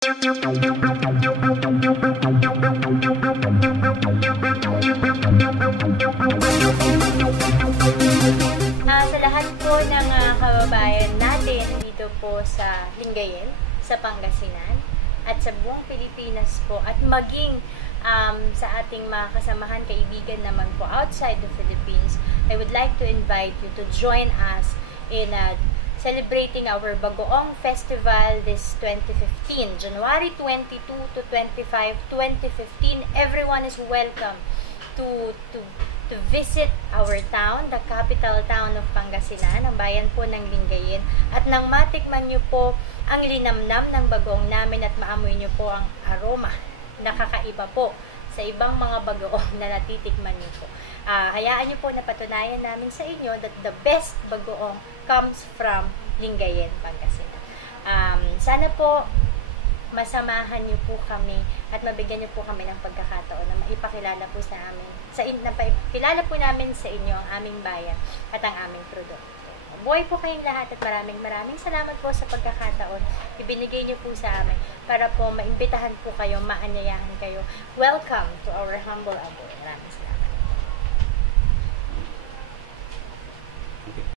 Sa lahat po ng kababayan natin dito po sa Lingayen, sa Pangasinan, at sa buong Pilipinas po, at maging sa ating mga kasamahan, kaibigan naman po outside the Philippines, I would like to invite you to join us in celebrating our Bagoong Festival this 2015, January 22 to 25, 2015. Everyone is welcome to visit our town, the capital town of Pangasinan, ang bayan po ng Lingayen, at nang matikman nyo po ang linamnam ng bagoong namin at maamoy nyo po ang aroma, nakakaiba po sa ibang mga bagoong na natitikman nyo po. Hayaan nyo po na patunayan namin sa inyo that the best bagoong comes from Lingayen, Pangasinan. Sana po masamahan niyo po kami at mabigyan niyo po kami ng pagkakataon na maipakilala po napakilala po namin sa inyo ang aming bayan at ang aming produkto. Buhay po kayong lahat at maraming salamat po sa pagkakataon ibinigay niyo po sa amin para po maimbitahan po kayo, maanyayahan kayo. Welcome to our humble abode. Maraming salamat.